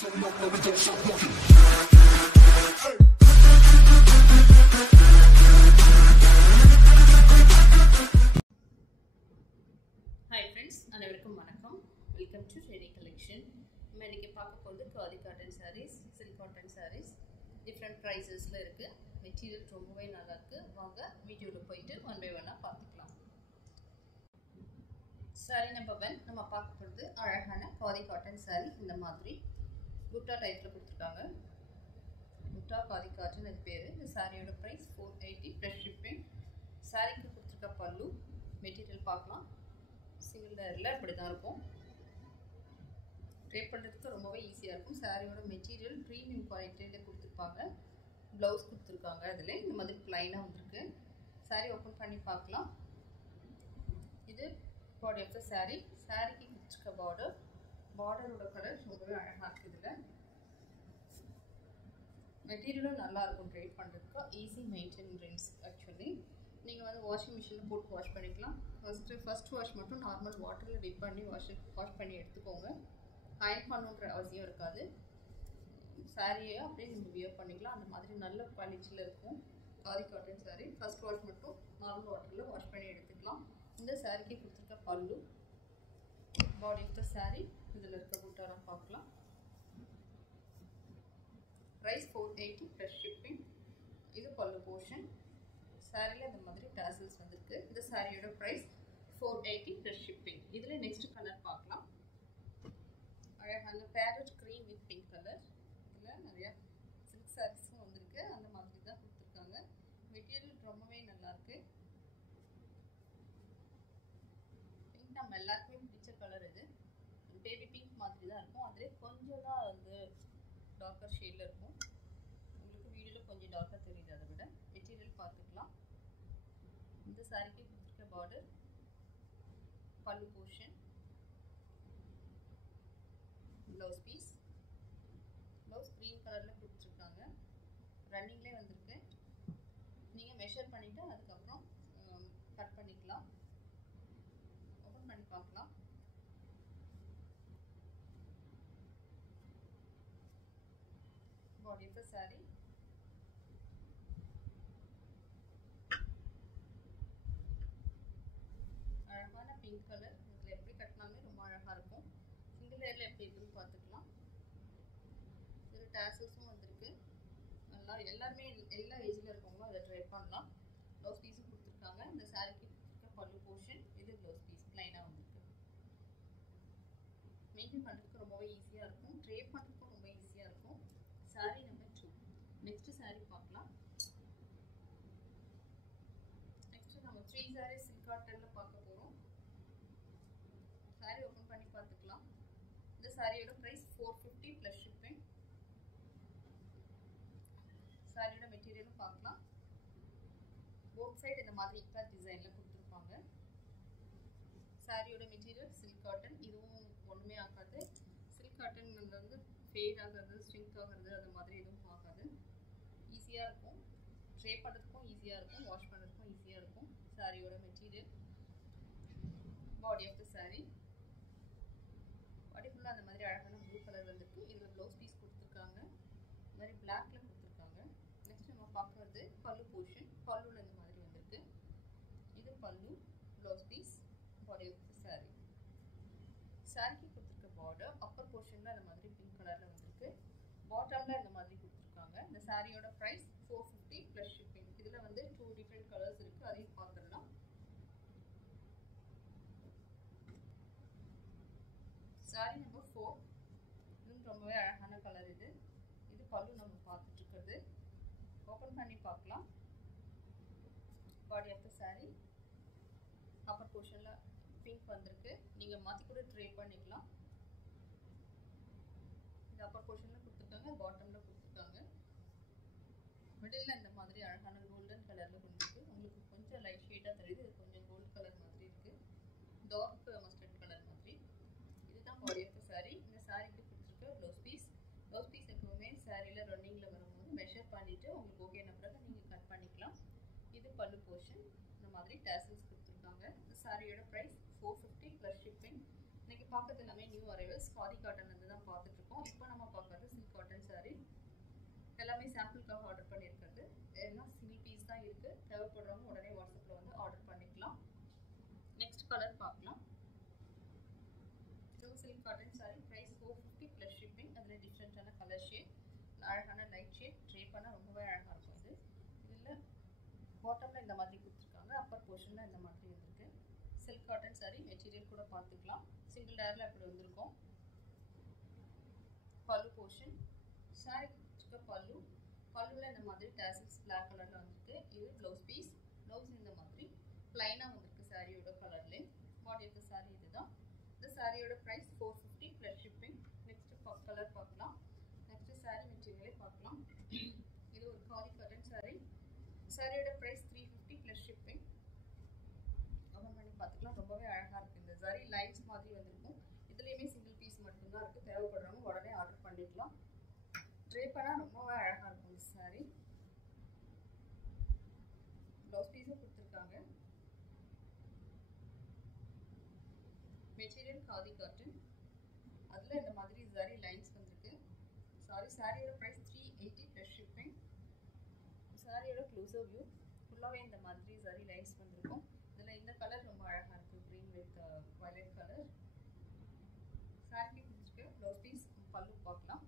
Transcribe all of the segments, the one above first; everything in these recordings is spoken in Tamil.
Hi friends, அனைவருக்கும் வணக்கம். Welcome to Shady Collection. நம்ம இன்னைக்கு பார்க்க போறது khadi cotton sarees, silk cotton sarees. Different pricesல இருக்கு. மெட்டீரியல் ரொம்பவே நல்லா இருக்கு. வாங்க வீடியோல போயிட்டு one by one பார்த்துக்கலாம். Saree number 1 நம்ம பார்க்க போறது அழகான காதி காட்டன் saree. இந்த மாதிரி புட்டா டைப்ல கொடுத்திருக்காங்க. புட்டா காதி காட்டன் இது பேரு. இந்த சாரியோட பிரைஸ் 480 plus shipping. சாரிக்கு கொடுத்திருக்க பல்லு மெட்டீரியல் பார்க்கலாம். சிங்கிள் லேயர்ல இப்படி தான் இருக்கும். ட்ரேப் பண்ணுறதுக்கு ரொம்பவே ஈஸியாக இருக்கும். சாரியோட மெட்டீரியல் ப்ரீமியம் குவாலிட்டியில் கொடுத்துருப்பாங்க. ப்ளவுஸ் கொடுத்துருக்காங்க. அதில் இந்த மாதிரி ப்ளைனாக வந்திருக்கு. சாரி ஓப்பன் பண்ணி பார்க்கலாம். இது பாடி ஆஃப் த சாரி. சாரிக்கு கொடுத்துருக்க பார்டரோட கலர் ரொம்பவே அழகாக இருக்குது. இதில் மெட்டீரியலும் நல்லா இருக்கும். ட்ரேப் பண்ணுறதுக்கு ஈஸி மெயின்டெனன்ஸ். ஆக்சுவலி நீங்கள் வந்து வாஷிங் மிஷினில் போட்டு வாஷ் பண்ணிக்கலாம். ஃபர்ஸ்ட் வாஷ் மட்டும் நார்மல் வாட்டரில் டிப் பண்ணி வாஷ் பண்ணி எடுத்துக்கோங்க. அயன் பண்ணுன்ற அவசியம் இருக்காது. சாரியை அப்படியே நீங்கள் வியர் பண்ணிக்கலாம். அந்த மாதிரி நல்ல குவாலிட்டியில் இருக்கும் khadi cotton sorry. First wash மட்டும் நார்மல் வாட்டரில் வாஷ் பண்ணி எடுத்துக்கலாம். இந்த சாரிக்கு கொடுத்துருக்க பல்லு, பாடி ஆஃப் த சாரி, இதில் இருக்க புட்டாரம் பார்க்கலாம். Price 480 plus shipping. இது பல்லு போர்ஷன். சாரியில் இந்த மாதிரி டாசல்ஸ் வந்திருக்கு. இந்த சாரியோட ப்ரைஸ் 480 ப்ளஸ் ஷிப்பிங். இதில் நெக்ஸ்ட் கலர் பார்க்கலாம். அழகான parrot cream with pink colour. இதில் நிறையா சில்க் சாரீஸும் வந்திருக்கு. அந்த மாதிரி தான் கொடுத்துருக்காங்க. மெட்டீரியல் ரொம்பவே நல்லாயிருக்கு. பிங்க் நம்ம எல்லாருக்குமே பிடிச்ச கலர். இது பேபி பிங்க் மாதிரி தான் இருக்கும். அதிலே கொஞ்சம் தான் வந்து டார்க்கர் ஷேடில் இருக்கும். உங்களுக்கு வீடியோவில் கொஞ்சம் டார்க்காக தெரியுது. அதை விட மெட்டீரியல் பார்த்துக்கலாம். இந்த சாரிக்கு கொடுத்துருக்க border, pallu portion, blouse piece. Blouse green கலரில் கொடுத்துருக்காங்க. ரன்னிங்லேயே வந்திருக்கு. நீங்கள் மெஷர் பண்ணிவிட்டு அதுக்கப்புறம் கட் பண்ணிக்கலாம். ஓப்பன் பண்ணி பார்க்கலாம். Body of the sari. அழகான பிங்க் கலர். இதில் எப்படி கட்டினாலுமே ரொம்ப அழகாக இருக்கும். சிங்கிள் லேயரில் எப்படி இருக்குன்னு பார்த்துக்கலாம். இதில் டாசல்ஸும் வந்திருக்கு. நல்லா எல்லாருமே எல்லா ஏஜில் இருக்கவங்களும் அதை ட்ரை பண்ணலாம். ப்ளவுஸ் பீஸும் கொடுத்துருக்காங்க. இந்த சாரிக்கு கொடுத்துருக்க பல்லு போர்ஷன். இது ப்ளவுஸ் பீஸ் ப்ளைனாக வந்திருக்கு. மெயின்டைன் பண்ணுறதுக்கு ரொம்பவே ஈஸியாக இருக்கும். ட்ரை பண்ணுறதுக்கும் ரொம்ப ஈஸியாக இருக்கும். Sorry number 2. நெக்ஸ்ட் சாரி பார்க்கலாம். நெக்ஸ்ட் நம்ம 3 சாரி சில்க் காட்டனில் பார்க்க போகிறோம். சாரி ஓப்பன் பண்ணி பார்த்துக்கலாம். இந்த சாரியோட ப்ரைஸ் 450 ப்ளஸ் ஷிப்பிங். சாரியோட மெட்டீரியலும் பார்க்கலாம். போத் சைடு இந்த மாதிரி இக்கா டிசைனில் கொடுத்துருப்பாங்க. சாரியோட மெட்டீரியல் சில்க் காட்டன். இதுவும் ஒன்றுமே ஆகாது. சில்க் காட்டன் வந்து ஃபேட் ஆகிறது, ஸ்ட்ரிங்க் ஆகிறது அது மாதிரி எதுவும் ஆகாது. ஈஸியாக இருக்கும். ட்ரே பண்ணுறதுக்கும் ஈஸியாக இருக்கும். வாஷ் பண்ணுறதுக்கும் ஈஸியாக இருக்கும். சாரியோட material, body of the sari. Body ஃபுல்லாக அந்த மாதிரி அழகான ப்ளூ கலர் வந்துருக்கு. இதில் ப்ளவுஸ் பீஸ் கொடுத்துருக்காங்க. இந்த மாதிரி பிளாக்ல கொடுத்துருக்காங்க. நெக்ஸ்ட் நம்ம பார்க்குறது பல்லு போர்ஷன். பல்லுவில் இந்த மாதிரி வந்திருக்கு. இது pallu, blouse piece, body of the sari. சாரிக்கு கொடுத்துருக்க பார்டர் அப்பர் போர்ஷனில் இந்த மாதிரி பிங்க் கலரில் வந்திருக்கு. பாட்டமில் இந்த மாதிரி கொடுத்துருக்காங்க. இந்த சாரியோட ப்ரைஸ் 450 ப்ளஸ் ஷிப்பிங். இதில் வந்து 2 டிஃப்ரெண்ட் கலர்ஸ் இருக்குது. அதையும் பார்த்துடலாம். Sorry number 4. இதுவும் ரொம்பவே அழகான கலர். இது பல்லு நம்ம பார்த்துட்டு இருக்கிறது. ஓப்பன் பண்ணி பார்க்கலாம். Body of the sari. Upper போர்ஷனில் பிங்க் வந்திருக்கு. நீங்கள் மாற்றி கூட ட்ரை பண்ணிக்கலாம். இது அப்பர் போர்ஷனில் கொடுத்துருக்காங்க. பாட்டமில் கொடுத்துருக்காங்க. மிடில் இந்த மாதிரி அழகான கோல்டன் கலரில் கொடுத்துருக்கு. உங்களுக்கு கொஞ்சம் லைட் ஷேடாக தெரியுது. இது கொஞ்சம் கோல்டு கலர் மாதிரி இருக்குது. டார்க் மஸ்டர்ட் கலர் மாதிரி. இதுதான் பாடி ஆஃப் த சாரி. இந்த சாரிக்கு கொடுத்துருக்க ப்ளவுஸ் பீஸ். ப்ளவுஸ் பீஸ் எப்பவுமே சாரியில் ரன்னிங்கில் வரும்போது மெஷர் பண்ணிவிட்டு உங்களுக்கு ஓகேன பிறகு நீங்கள் கட் பண்ணிக்கலாம். இது பல்லு போர்ஷன். இந்த மாதிரி டாசல்ஸ் கொடுத்துருக்காங்க. இந்த சாரியோட ப்ரைஸ் 450 ப்ளஸ் ஷிப்பிங். இன்றைக்கி பார்க்கறது எல்லாமே நியூ அரைவல்ஸ் காதி காட்டன் வந்து தான் பார்த்துட்ருக்கோம். இப்போ நம்ம பார்க்குற எல்லாமே சாம்பிளுக்காக ஆர்டர் பண்ணியிருக்கிறது. எல்லாம் சிங்கிள் பீஸ் தான் இருக்குது. தேவைப்படுறவங்க உடனே வாட்ஸ்அப்பில் வந்து ஆர்டர் பண்ணிக்கலாம். நெக்ஸ்ட் கலர் பார்க்கலாம். இதுவும் silk cotton sari. Price 450 plus shipping. அதில் டிஃப்ரெண்ட்டான கலர் ஷேட், அழகான லைட் ஷேட். ட்ரே பண்ணால் ரொம்பவே அழகாக இருக்கும். இதில் பாட்டமில் இந்த மாதிரி கொடுத்துருக்காங்க, அப்பர் போர்ஷனில் இந்த மாதிரி வந்திருக்கு. Silk cotton sorry. மெட்டீரியல் கூட பார்த்துக்கலாம். சிங்கிள் லேயரில் அப்படி வந்திருக்கும். பல்லு போர்ஷன், சாரி பல்லு. பல்லுவில் இந்த மாதிரி டேசல்ஸ் பிளாக் கலரில் வந்திருக்கு. இது ப்ளவுஸ் பீஸ். ப்ளவுஸ் இந்த மாதிரி ப்ளைனாக வந்திருக்கு சாரியோட கலர்லேயே. பாடி ஆஃப் த சாரி இதுதான். இந்த சாரியோட price 450 plus shipping. Next colour பார்க்கலாம். நெக்ஸ்ட் சாரி மெட்டீரியலே பார்க்கலாம். இது ஒரு காதி காட்டன் சாரி. சாரியோட ப்ரைஸ் 350 ப்ளஸ் ஷிப்பிங். ஓப்பன் பண்ணி பார்த்துக்கலாம். ரொம்பவே அழகாக இருக்குது. இந்த சாரி லைன்ஸ் மாதிரி வந்திருக்கும். இதுலேயுமே சிங்கிள் பீஸ் மட்டும்தான் இருக்குது. தேவைப்படுறவங்க உடனே ஆர்டர் பண்ணிக்கலாம். ட்ரே பண்ணால் ரொம்பவே அழகாக இருக்கும் இந்த சாரி. ப்ளவுஸ் பீஸும் கொடுத்துருக்காங்க. Material khadi cotton. அதில் இந்த மாதிரி சாரி லைன்ஸ் வந்திருக்கு. சாரியோட ப்ரைஸ் 380 ப்ளஸ் ஷிப்பிங். சாரியோட க்ளோஸர் வியூ ஃபுல்லாகவே இந்த மாதிரி சாரி லைன்ஸ் வந்திருக்கும். இதில் இந்த கலர் ரொம்ப அழகாக இருக்குது. Green with violet colour. சாரிக்கு கொடுத்துருக்கு. ப்ளவுஸ் பீஸ் பல்லு பார்க்கலாம்.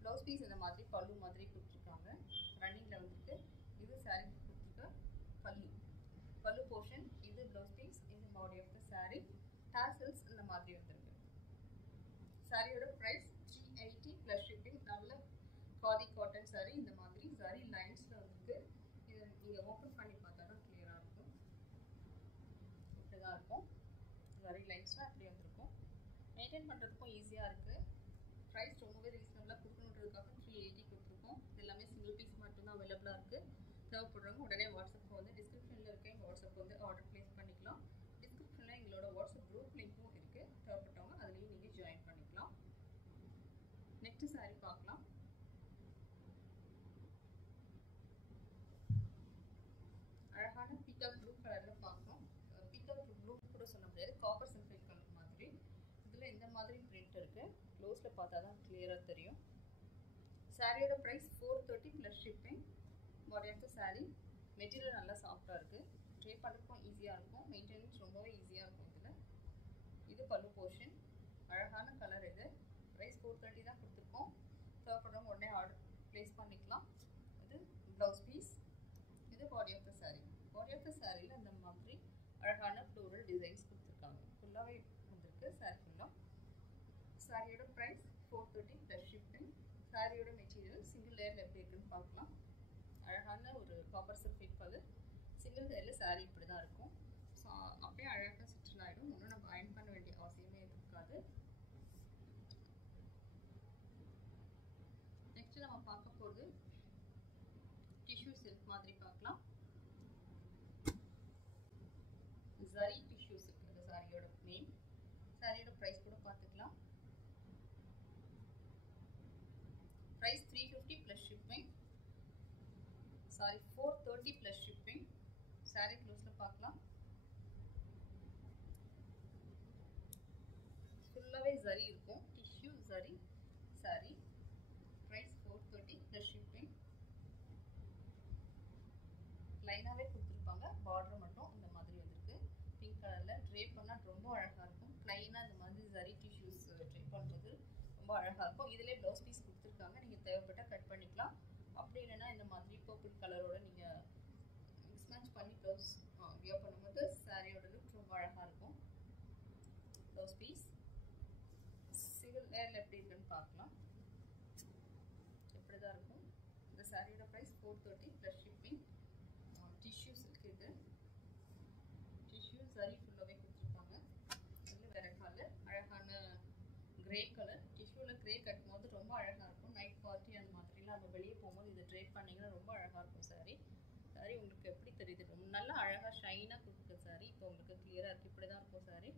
ப்ளவுஸ் பீஸ் இந்த மாதிரி பல்லு மாதிரி கொடுத்துருக்காங்க. ரன்னிங்கில் வந்துருக்கு. இது சாரிக்கு கொடுத்துருக்க பல்லு. பல்லு போர்ஷன். இது ப்ளவுஸ் பீஸ். இது body of the sari. Tassels இந்த மாதிரி வந்துருக்கு. சாரியோட ப்ரைஸ் 380 ப்ளஸ் ஷிப்பிங். நல்ல காதி காட்டன் சாரி. இந்த மாதிரி சாரி லைன்ஸில் வந்துருக்கு. இதை நீங்கள் ஓப்பன் பண்ணி பார்த்தா தான் கிளியராக இருக்கும். இப்படி தான் இருக்கும். சாரி லைன்ஸ்லாம் அப்படி வந்திருக்கும். மெயின்டைன் பண்ணுறதுக்கும் ஈஸியாக இருக்குது. ப்ரைஸ் ரொம்பவே ரீசனபிளாக கொடுக்கணுன்றதுக்காக 380 கொடுத்துருக்கோம். இது எல்லாமே சிங்கிள் பீஸ் மட்டும்தான் அவைலபிளாக இருக்குது. தேவைப்படுறவங்க உடனே வாட்ஸ்அப்பில் வந்து டிஸ்கிரிப்ஷனில் இருக்க எங்கள் வாட்ஸ்அப் வந்து ஆர்டர் ப்ளேஸ் பண்ணிக்கலாம். டிஸ்கிரிப்ஷனில் எங்களோட வாட்ஸ்அப் குரூப் லிங்க்கும் இருக்குது. தேவைப்பட்டவங்க அதுலேயும் நீங்கள் ஜாயின் பண்ணிக்கலாம். நெக்ஸ்ட் சாரி பார்க்கலாம். அழகான பீகாக் ப்ளூ கலரில் பார்க்குறோம். பீகாக் ப்ளூ கூட சொல்ல முடியாது, காப்பர் சல்ஃபேட் கலர் மாதிரி. இதில் இந்த மாதிரி பிரிண்ட் இருக்குது. க்ளோஸில் பார்த்தா தான் கிளியராக தெரியும். சாரியோட price 430 plus shipping. Body of the sari. Material நல்லா சாஃப்டாக இருக்குது. ட்ரே பண்ணுறதுக்கும் ஈஸியாக இருக்கும். மெயின்டெனன்ஸ் ரொம்பவே ஈஸியாக இருக்கும் இதில். இது பல்லு போர்ஷன். அழகான கலர். இது ப்ரைஸ் 430 தான் கொடுத்துருக்கோம். தேவைப்படுறவங்க உடனே ஆர்டர் ப்ளேஸ் பண்ணிக்கலாம். இது ப்ளவுஸ் பீஸ். இது body of the sari. Body of the சாரியில் இந்த மாதிரி அழகான ஃப்ளோரல் டிசைன்ஸ் கொடுத்துருக்காங்க. ஃபுல்லாகவே வந்திருக்கு சாரி ஃபுல்லாக. சாரியோட ப்ரைஸ் 430 ப்ளஸ் ஷிப்பிங். சாரியோட மெட்டீரியல் சிங்கிள் லேயரில் எப்படி இருக்குன்னு பார்க்கலாம். அழகான ஒரு காப்பர் சல்ஃபேட் கலர். சிங்கிள் லேயரில் சாரி இப்படி தான் இருக்கும். ஸோ அப்படியே அழகாக செட்டில் ஆகிடும். ஒன்றும் நம்ம அயர்ன் பண்ண வேண்டிய அவசியமே இருக்காது. நெக்ஸ்ட் நம்ம பார்க்க போகிறது டிஷ்யூ சில்க் மாதிரி பார்க்கலாம். ஜரி டிஷ்யூ சில்க் இந்த சாரியோட நேம். சாரியோட ப்ரைஸ் கூட பார்த்துக்கலாம். Price 350 plus shipping. Sari 430 plus shipping. Sari க்ளோஸில் பார்க்கலாம். ஃபுல்லாகவே ஜரி இருக்கும். Tissue zari sari. Price 430 plus shipping. லைனாகவே கொடுத்துருப்பாங்க. பார்டர் மட்டும் இந்த மாதிரி வந்திருக்கு. பிங்க் கலரில். ட்ரே பண்ணால் ரொம்ப அழகாக இருக்கும். ப்ளைனாக இந்த மாதிரி ஜரி டிஷ்யூஸ் ட்ரே பண்ணுறது ரொம்ப அழகாக இருக்கும். இதிலே ப்ளவுஸ் பீஸ் கொடுத்துருக்காங்க. நீங்கள் தேவைப்பட்டால் கட் பண்ணிக்கலாம். அப்படி இல்லைன்னா இந்த மாதிரி பர்பிள் கலரோட நீங்கள் மிக்ஸ் மேட்ச் பண்ணி ப்ளவுஸ் வியர் பண்ணும்போது சாரியோட லுக் ரொம்ப அழகாக இருக்கும். ப்ளவுஸ் பீஸ் சிங்கிள் லேயரில் எப்படி இருக்குன்னு பார்க்கலாம். இப்படி தான் இருக்கும். இந்த சாரியோட price 430 plus shipping. Tissue silk. இது டிஷ்யூ சரி ஃபுல்லாகவே கொடுத்துருப்பாங்க. இதில் வேறு கலர் அழகான கிரே கலர். டிஷ்யூவில் கிரே கட்டும் போது ரொம்ப அழகாக இருக்கும். நைட் பார்ட்டி அந்த மாதிரிலாம் நம்ம வெளியே போகும்போது இதை ட்ரேப் பண்ணிங்கன்னா ரொம்ப அழகாக இருக்கும் சாரி. சாரி உங்களுக்கு எப்படி தெரியுது? ரொம்ப நல்லா அழகாக ஷைனாக கொடுக்குற சாரி. இப்போ உங்களுக்கு கிளியராக இருக்குது. இப்படி தான் இருக்கும் சாரி.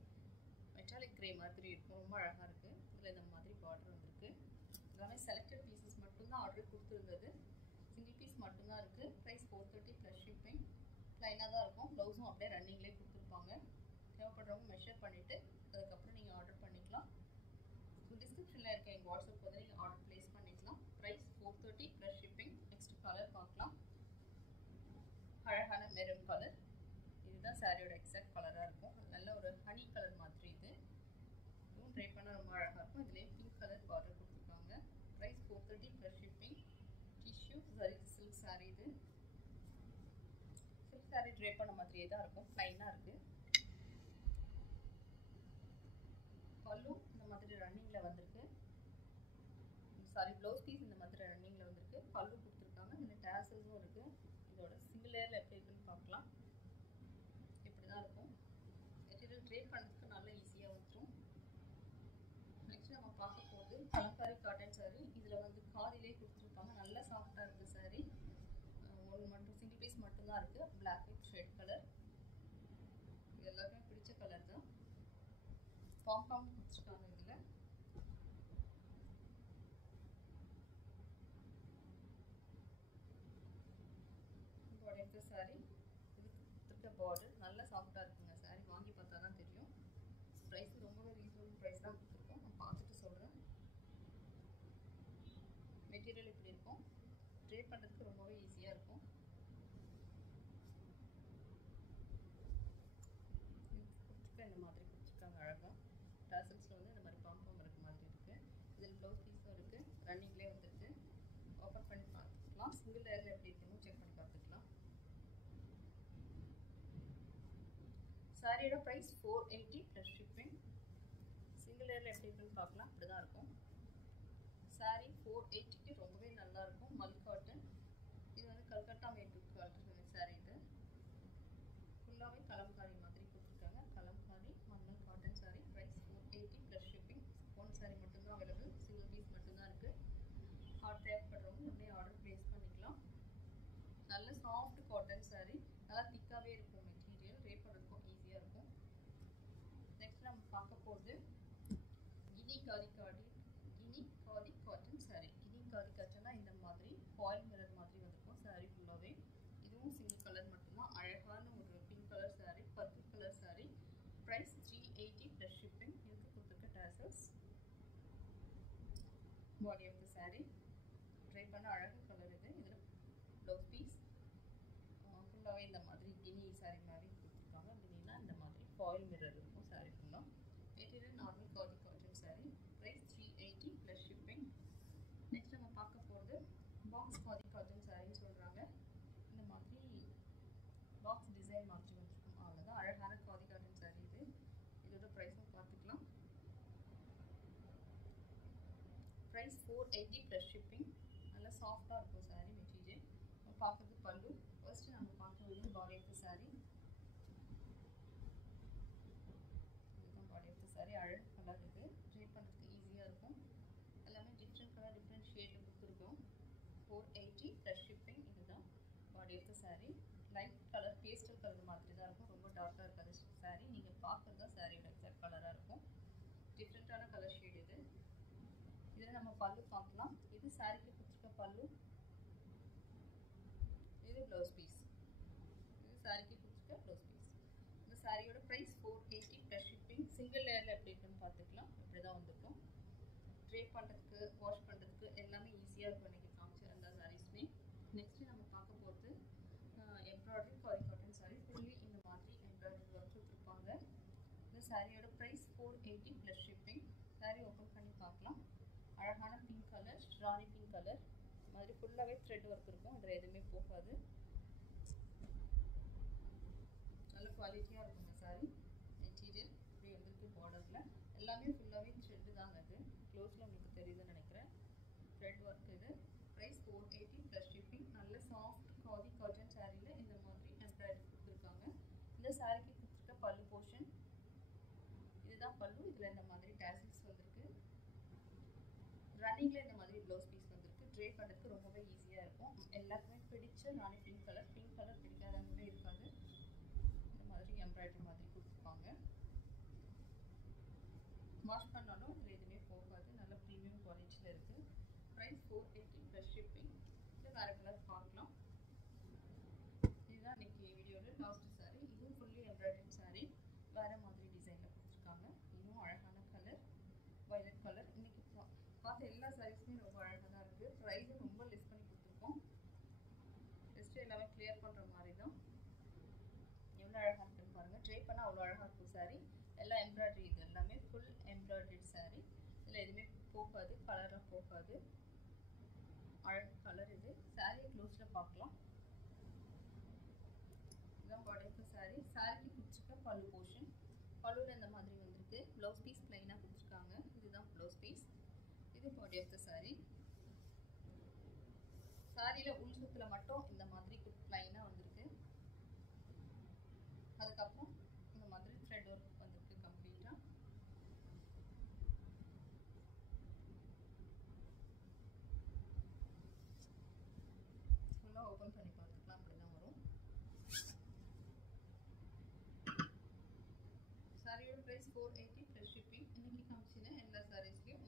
மெட்டாலிக் கிரே மாதிரி இருக்கும். ரொம்ப அழகாக இருக்குது. இதில் இந்த மாதிரி பார்டர் வந்திருக்கு. எல்லாமே செலக்டட் பீசஸ் மட்டும்தான் ஆர்டர் கொடுத்துருந்தது. சிங்கிள் பீஸ் மட்டும்தான் இருக்குது. Price 430 plus shipping. ப்ளைனாக தான் இருக்கும். ப்ளவுஸும் அப்படியே ரன்னிங்லேயே கொடுத்துருப்பாங்க. தேவைப்படுறவங்க மெஷர் பண்ணிவிட்டு அதுக்கப்புறம் நீங்கள் ஆர்டர் பண்ணிக்கலாம். டிஸ்கிரிப்ஷனில் இருக்க எங்கள் வாட்ஸ்அப் வந்து நீங்கள் ஆர்டர் ப்ளேஸ் பண்ணிக்கலாம். Price 430 maroon colour. இதுதான் சாரியோட எக்ஸாக்ட் கலராக இருக்கும். நல்ல ஒரு ஹனி கலர் மாதிரி இது. இதுவும் ட்ரை பண்ண ரொம்ப அழகாக இருக்கும். இதுலேயே பிங்க் கலர் பார்டர் கொடுத்துருக்காங்க. Price 430 plus shipping. டிஷ்யூ சரி சில்க் சாரீ இது. சில்க் சாரீ ட்ரை பண்ண மாதிரியே தான் இருக்கும். ப்ளைனாக இருக்குது. பல்லு இந்த மாதிரி ரன்னிங்கில் வந்திருக்கு. சாரி ப்ளவுஸ் பீஸ் இந்த மாதிரி ரன்னிங்கில் வந்திருக்கு. பல்லு கொடுத்துருக்காங்க. இதில் டேசல்ஸும் இருக்குது. இதோட சிங்கிள் லேயரில் எப்படி இருக்குன்னு பார்க்கலாம். இப்படி தான் இருக்கும். மெட்டீரியல் ட்ரை பண்ணுறதுக்கு நல்லா ஈஸியாக வந்துடும். நெக்ஸ்ட் நம்ம பார்க்க போகுது கலம்காரி காட்டன் சாரீ. இதில் வந்து காதிலே கொடுத்துருப்பாங்க. நல்லா சாஃப்டாக இருக்குது சாரீ. ஒன்று மட்டும் சிங்கிள் பீஸ் மட்டும்தான் இருக்குது. Black with shade colour. இது எல்லாருமே பிடிச்ச கலர் தான். பாம்பாம் கொடுத்துருக்காங்க. இதில் இந்த சாரீ இதுக்கு கொடுத்துருக்க பார்டர் நல்லா சாஃப்டாக இருக்குங்க. சாரீ வாங்கி பார்த்தா தான் தெரியும். ப்ரைஸ் ரொம்பவே ரீசனபிள் ப்ரைஸ் தான் கொடுத்துருக்கோம். நான் பார்த்துட்டு சொல்கிறேன். மெட்டீரியல் இப்படி இருக்கும். ட்ரை பண்ணுறதுக்கு ரொம்பவே ஈஸியாக இருக்கும். கொடுத்துருக்க இந்த மாதிரி கொடுத்துருக்காங்க அழகாக. டேசல்ஸில் வந்து இந்த மாதிரி பாம்பம் இருக்க மாதிரி இருக்குது. இதில் ப்ளவுஸ் பீஸும் இருக்குது. ரன்னிங்லேயே வந்துருக்கு. ஓப்பன் பண்ணி பார்த்துக்கலாம். சிங்கிள் லேயரில் எப்படி இருக்குன்னு செக் பண்ணி பார்த்துக்கலாம். சாரியோட ப்ரைஸ் 480 ப்ளஸ் ஷிப்பிங். சிங்கிள் லேயரில் எப்படி இருக்குன்னு பார்க்கலாம். அப்படி தான் இருக்கும். சாரீ 480க்கு ரொம்பவே நல்லாயிருக்கும். மல் காட்டன். இது வந்து கல்கட்டா மேட் காட்டன் சாரீ. இது ஃபுல்லாகவே கலம்காரி மாதிரி கொடுத்துருக்காங்க. கலம்காரி மல்மல் cotton sari. Price 480 plus shipping. One sari மட்டும்தான் அவைலபிள். சிங்கிள் பீஸ் மட்டும்தான் இருக்குது. ஆர்டர் தேவைப்படுறவங்க உடனே ஆர்டர் ப்ளேஸ் பண்ணிக்கலாம். நல்ல சாஃப்ட் காட்டன் சாரீ. நல்லா திக்காகவே இருக்கும். மெட்டீரியல் ட்ரை பண்ணுறதுக்கும் ஈஸியாக இருக்கும். நெக்ஸ்ட் நம்ம பார்க்க போகிறது கினி காதி காட்டன் சாரீ. கினி காதி காட்டன்னா இந்த மாதிரி ஃபாயில் மிரர் மாதிரி வந்திருக்கும் சாரீ ஃபுல்லாகவே. இதுவும் சிங்கிள் கலர் மட்டும்தான். அழகான ஒரு pink colour sari, purple colour sari. Price 380 plus shipping. இதுக்கு கொடுத்துருக்க tassels. Body of the sari try பண்ண அழகு கலர் இது. இதில் ப்ளவுஸ் பீஸ் ஃபுல்லாகவே இந்த மாதிரி கினி சாரீ மாதிரி கொடுத்துருக்காங்க. கினினா இந்த மாதிரி ஃபாயில் மிரர் இருக்கும் சாரீ ஃபுல்லாக. Material normal khadi cotton sari. Price 380 plus shipping. Next நம்ம பார்க்க போகிறது பாக்ஸ் காதி காட்டன் சாரின்னு சொல்கிறாங்க. இந்த மாதிரி பாக்ஸ் டிசைன் மாதிரி வச்சுருக்கோம். அவ்வளோதான். அழகான காதி காட்டன் சாரீ இது. இதோட ப்ரைஸும் பார்த்துக்கலாம். Price 480 plus shipping. நல்லா சாஃப்டாக இருக்கும் சாரீ மெட்டீரியல். நம்ம பார்க்குறது பல்லு. ஃபர்ஸ்ட்டு நம்ம பார்க்குறது பாடி ஆஃப் த சாரீ. இதுதான் பாடி ஆஃப் த சாரீ. அழகு கலர் இது. ட்ரை பண்ணுறதுக்கு ஈஸியாக இருக்கும். எல்லாமே டிஃப்ரெண்ட் கலர் டிஃப்ரெண்ட் ஷேடில் கொடுத்துருக்கோம். 480 ப்ளஸ் ஷிப்பிங். இதுதான் body of the sari. Light colour pastel colour மாதிரி தான் இருக்கும். ரொம்ப டார்க்காக இருக்காது சாரீ. நீங்கள் பார்க்குறது தான் சாரியோட எக்ஸாக்ட் கலராக இருக்கும். டிஃப்ரெண்ட்டான கலர் ஷேட் இது. இதில் நம்ம பல்லு பார்க்கலாம். இது சாரீக்கு கொடுத்துருக்க பல்லு. இது ப்ளவுஸ் பீஸ். இது சாரீக்கு கொடுத்துருக்க ப்ளவுஸ் பீஸ். இந்த சாரியோட ப்ரைஸ் 480 ப்ளஸ் ஷிப்பிங். சிங்கிள் லேயரில் எப்படி இருக்குன்னு பார்த்துக்கலாம். இப்படி தான் வந்துருக்கும். ட்ரை பண்ணுறதுக்கு வாஷ் பண்ணுறதுக்கு எல்லாமே ஈஸியாக இருக்கும். இன்றைக்கி காமிச்ச எல்லா சாரீஸுமே. நெக்ஸ்ட்டு நம்ம பார்க்க போகிறது embroidery khadi cotton sari. Fully இந்த மாதிரி எம்ப்ராய்டரி ஒர்க் கொடுத்துருப்பாங்க. இந்த சாரியோட price 480 plus shipping. Sari open பண்ணி பார்க்கலாம். அழகான pink colour, rani pink colour மாதிரி ஃபுல்லாகவே த்ரெட் ஒர்க் இருக்கும். இதில் எதுவுமே போகாது. நல்ல குவாலிட்டியாக இருக்கும் இந்த சாரீ. மெட்டீரியல் இப்படி வந்துருக்கு. பார்டரில் எல்லாமே ஃபுல்லாகவே த்ரெட்டு தாங்க. அது க்ளோஸில் உங்களுக்கு தெரியுதுன்னு நினைக்கிறேன். த்ரெட் ஒர்க் இது. Price 480 plus shipping. நல்ல சாஃப்ட் காதி காட்டன் சாரியில் இந்த மாதிரி எம்ப்ராய்டரி கொடுத்துருக்காங்க. இந்த சாரீக்கு கொடுத்துருக்க பல்லு போர்ஷன். இதுதான் பல்லு. இதில் இந்த மாதிரி டேசல்ஸ் வந்திருக்கு. ரன்னிங்கில் இந்த மாதிரி ப்ளவுஸ் பீஸ் வந்திருக்கு. ட்ரை பண்ணுறதுக்கு ரொம்பவே ஈஸியாக இருக்கும். எல்லாருக்குமே பிடிச்ச ராணி பிங்க் கலர். பிங்க் கலர் பிடிக்காதவங்களே இருக்காது. இந்த மாதிரி எம்ப்ராய்டரி மாதிரி கொடுத்துருப்பாங்க. வாஷ் பண்ணாலும் இதில் எதுவுமே போகாது. நல்ல ப்ரீமியம் குவாலிட்டியில் இருக்குது. Price 480 plus shipping. இது வேறு கலர் பார்க்கலாம். இதுதான் இன்றைக்கி வீடியோவில் லாஸ்ட் சாரீ. இதுவும் ஃபுல்லி எம்ப்ராய்டரி சாரீ. வேறு மாதிரி டிசைனில் கொடுத்துருக்காங்க. இதுவும் அழகான கலர் வயலட் கலர். இன்றைக்கி பார்த்த எல்லா சாரீஸுமே ரொம்ப அழகாக தான் இருக்குது. ப்ரைஸும் ரொம்ப லெஸ் பண்ணி கொடுத்துருக்கோம். ஜஸ்ட்டு எல்லாமே கிளியர் பண்ணுற மாதிரி தான். எவ்வளோ அழகாக இருக்குன்னு பாருங்கள். ட்ரை பண்ணால் அவ்வளோ அழகாக இருக்கும் saree. எல்லாம் எம்ப்ராய்டரி, இது எல்லாமே ஃபுல் எம்ப்ராய்டரி saree. இதில் எதுவுமே போகாது, கலர்லாம் போகாது. அழகு கலர் இது. சாரியை க்ளோஸில் பார்க்கலாம். இதுதான் பாடி ஆஃப் த saree. சாரிக்கு பிடிச்சிருக்க பல்லு போர்ஷன். பல்லுவில் இந்த மாதிரி வந்திருக்கு. ப்ளவுஸ் பீஸ் ப்ளைனாக கொடுத்துருக்காங்க. இதுதான் ப்ளவுஸ் பீஸ். இது பாடி ஆஃப் த saree. சாரியில் உள் சுத்தில் மட்டும் இந்த மாதிரி ப்ளைனாக வந்திருக்கு. அதுக்கப்புறம் இந்த மாதிரி த்ரெட் ஒர்க் வந்திருக்கு கம்ப்ளீட்டாக. ஃபுல்லாக ஓப்பன் பண்ணி பார்த்துக்கலாம். அப்படி தான் வரும். சாரியோட ப்ரைஸ் 480 ப்ளஸ் ஷிப்பிங். இன்றைக்கி காமிச்சின எல்லா சாரீஸ்லையும்